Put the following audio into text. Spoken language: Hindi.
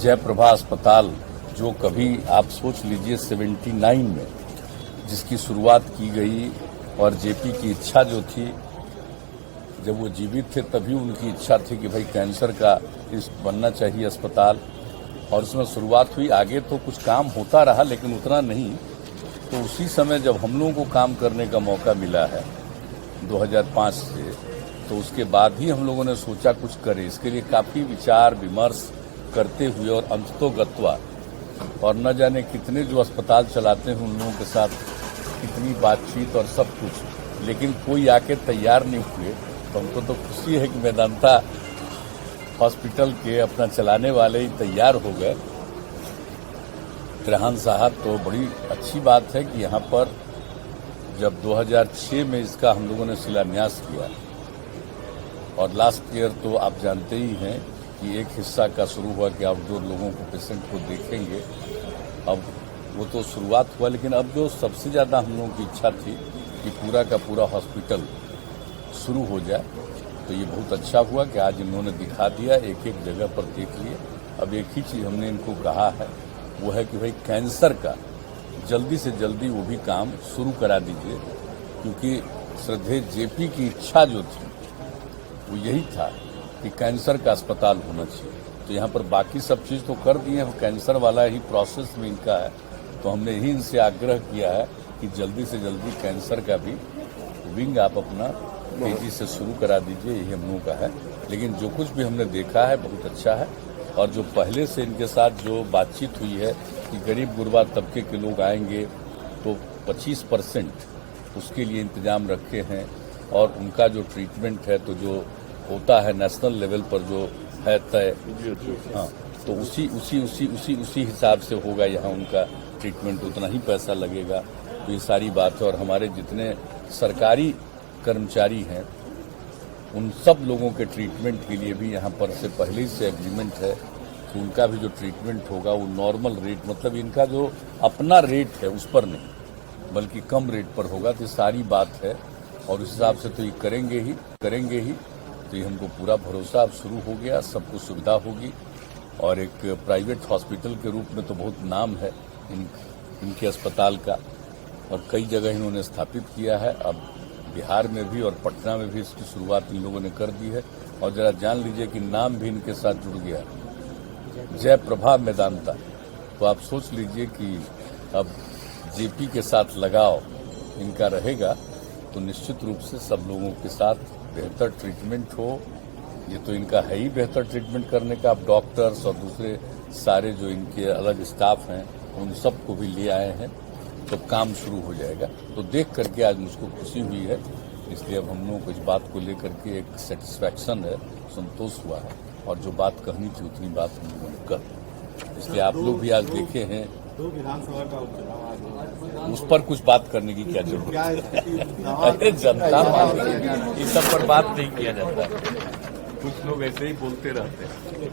जयप्रभा अस्पताल जो कभी आप सोच लीजिए 79 में जिसकी शुरुआत की गई और जेपी की इच्छा जो थी, जब वो जीवित थे तभी उनकी इच्छा थी कि भाई कैंसर का इस बनना चाहिए अस्पताल, और उसमें शुरुआत हुई। आगे तो कुछ काम होता रहा लेकिन उतना नहीं। तो उसी समय जब हम लोगों को काम करने का मौका मिला है 2005 से, तो उसके बाद ही हम लोगों ने सोचा कुछ करें। इसके लिए काफ़ी विचार विमर्श करते हुए और अंततोगत्वा और न जाने कितने जो अस्पताल चलाते हैं उन लोगों के साथ कितनी बातचीत और सब कुछ, लेकिन कोई आके तैयार नहीं हुए। तो हमको तो खुशी है कि मेदांता हॉस्पिटल के अपना चलाने वाले ही तैयार हो गए, त्रेहान साहब। तो बड़ी अच्छी बात है कि यहाँ पर जब 2006 में इसका हम लोगों ने शिलान्यास किया, और लास्ट ईयर तो आप जानते ही हैं कि एक हिस्सा का शुरू हुआ कि आउटडोर लोगों को, पेशेंट को देखेंगे। अब वो तो शुरुआत हुआ, लेकिन अब जो सबसे ज़्यादा हम लोगों की इच्छा थी कि पूरा का पूरा हॉस्पिटल शुरू हो जाए। तो ये बहुत अच्छा हुआ कि आज इन्होंने दिखा दिया, एक एक जगह पर देख लिए। अब एक ही चीज़ हमने इनको कहा है, वो है कि भाई कैंसर का जल्दी से जल्दी वो भी काम शुरू करा दीजिए, क्योंकि श्रद्धेय जेपी की इच्छा जो थी वो यही था कि कैंसर का अस्पताल होना चाहिए। तो यहाँ पर बाकी सब चीज़ तो कर दिए हैं, कैंसर वाला ही प्रोसेस में इनका है। तो हमने ही इनसे आग्रह किया है कि जल्दी से जल्दी कैंसर का भी विंग आप अपना तेजी से शुरू करा दीजिए, यही हम लोगों का है। लेकिन जो कुछ भी हमने देखा है बहुत अच्छा है, और जो पहले से इनके साथ जो बातचीत हुई है कि गरीब गुरबा तबके के लोग आएंगे तो 25% उसके लिए इंतजाम रखे हैं, और उनका जो ट्रीटमेंट है तो जो होता है नेशनल लेवल पर जो है तय, हाँ, तो उसी हिसाब से होगा यहाँ उनका ट्रीटमेंट, उतना ही पैसा लगेगा। तो ये सारी बात है। और हमारे जितने सरकारी कर्मचारी हैं उन सब लोगों के ट्रीटमेंट के लिए भी यहाँ पर से पहले से एग्रीमेंट है कि उनका भी जो ट्रीटमेंट होगा वो नॉर्मल रेट, मतलब इनका जो अपना रेट है उस पर नहीं बल्कि कम रेट पर होगा। तो सारी बात है, और उस हिसाब से तो ये करेंगे ही। तो ये हमको पूरा भरोसा अब शुरू हो गया, सबको सुविधा होगी। और एक प्राइवेट हॉस्पिटल के रूप में तो बहुत नाम है इनके अस्पताल का, और कई जगह इन्होंने स्थापित किया है। अब बिहार में भी और पटना में भी इसकी शुरुआत इन लोगों ने कर दी है। और जरा जान लीजिए कि नाम भी इनके साथ जुड़ गया, जयप्रभा मेदांता। तो आप सोच लीजिए कि अब जेपी के साथ लगाव इनका रहेगा तो निश्चित रूप से सब लोगों के साथ बेहतर ट्रीटमेंट हो। ये तो इनका है ही बेहतर ट्रीटमेंट करने का। अब डॉक्टर्स और दूसरे सारे जो इनके अलग स्टाफ हैं उन सबको भी ले आए हैं, तो काम शुरू हो जाएगा। तो देख करके आज मुझको खुशी हुई है, इसलिए अब हम लोगों को इस बात को लेकर के एक सेटिस्फैक्शन है, संतोष हुआ है। और जो बात कहनी थी उतनी बात हम लोगों ने कर, इसलिए आप लोग भी आज देखे हैं। विधानसभा का उपचुनाव उस पर कुछ बात करने की क्या जरूरत है? अरे जनता मांगेगी, इस सब पर बात नहीं किया जाता। कुछ लोग ऐसे ही बोलते रहते हैं।